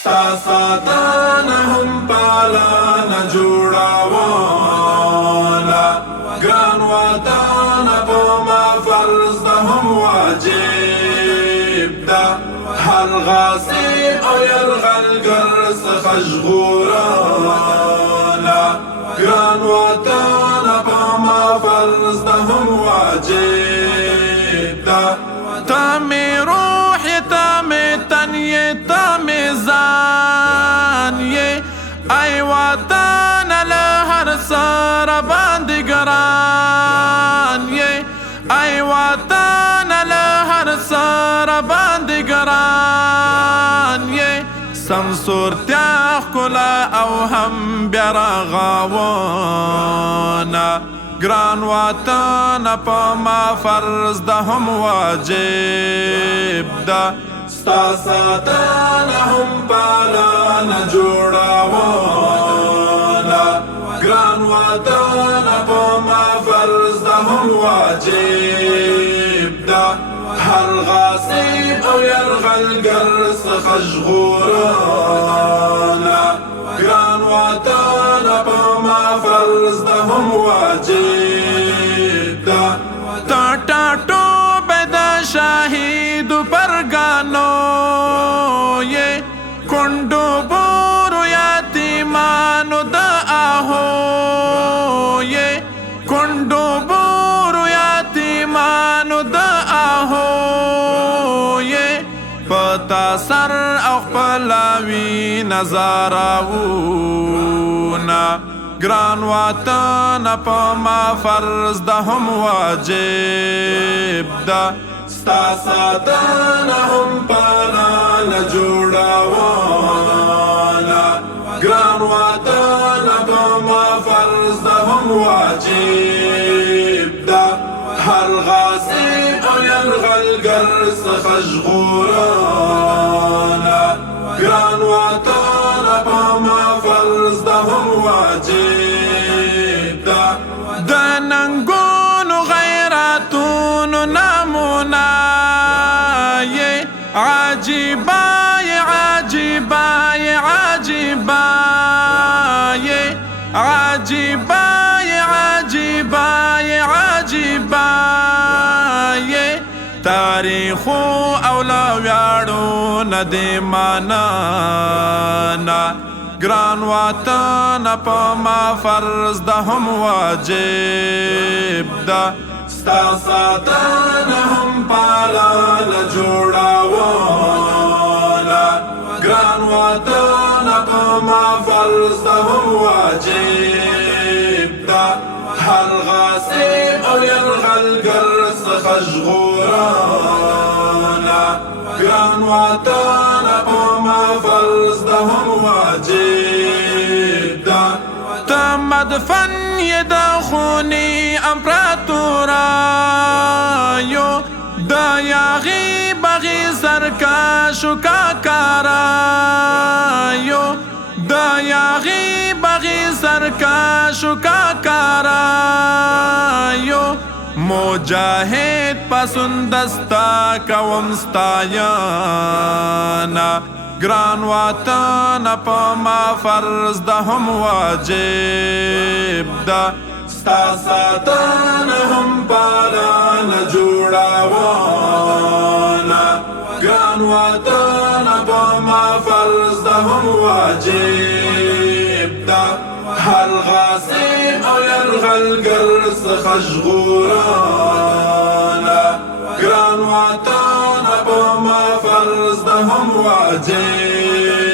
ستا ساتانه هم پالانه جوړاواله ګران وطنه په ما فرض ده هم واجب ده هر غاصب او یرغلګر څخه ژغوراله ګران وطنه په ما فرض ده هم واجب ده تا می روح یې تا می تن یې تا می ځان یې ای وطن له هر سره باندې ګران یې ای وطن له هر سره باندې ګران یې سمسورتیا ښکلا او هم بیا رغاونه ګران وطن په ما فرض ده هم واجب ده ستا ساتنه هم پالانه جوړاواله ګران وطن په ما فرض ده هم واجب ده هر غاصب او یرغلګر څخه ژغوراله ګران وطن په ما فرض ده هم واجب ده تا ټاټوبې د شهیدو پرګانو یې کونډو بورو یتیمانو د آهو یې کونډو بورو یتیمانو د آهو یې پتا سر او خپله وینه زاراونه ګران وطن په ما فرض ده هم واجب ده ستا ساتنه هم پالانه جوړاواله ګران وطن په ما فرض ده هم واجب ده هر غاصب او یرغلګر څخه ژغوراله ګران وطن په ما فرض ده هم واجب ده د ننګونو غیرتونو نمونه یې عجیبه یې عجیبه یې عجیبه یې عجیبه یې عجیبه یې عجیبه یې تاریخو او له ویاړو نه دې مننه ګران وطن په ما فرض ده هم واجب ده ستا ساتنه هم پالانه جوړاواله ګران وطن په ما فرض ده هم واجب ده هر غاصب او یرغلګر څخه ژغوراله ګران وطن په ما فرض ده هم واجب ده ته مدفن یې د خوني امپراتورایو د یاغي بغي سرکشو کاکارایو د یاغي بغي سرکشو کاکارایو مجاهد پسندستا کوم ستایانا ګران وطن په ما فرض ده هم واجب ده ستا ساتنه هم پالانه جوړاواله ګران وطن په ما فرض ده هم واجب ده هر غاصب او یرغلګر څخه ژغوراله ګران وطن په ما فرض ده هم واجب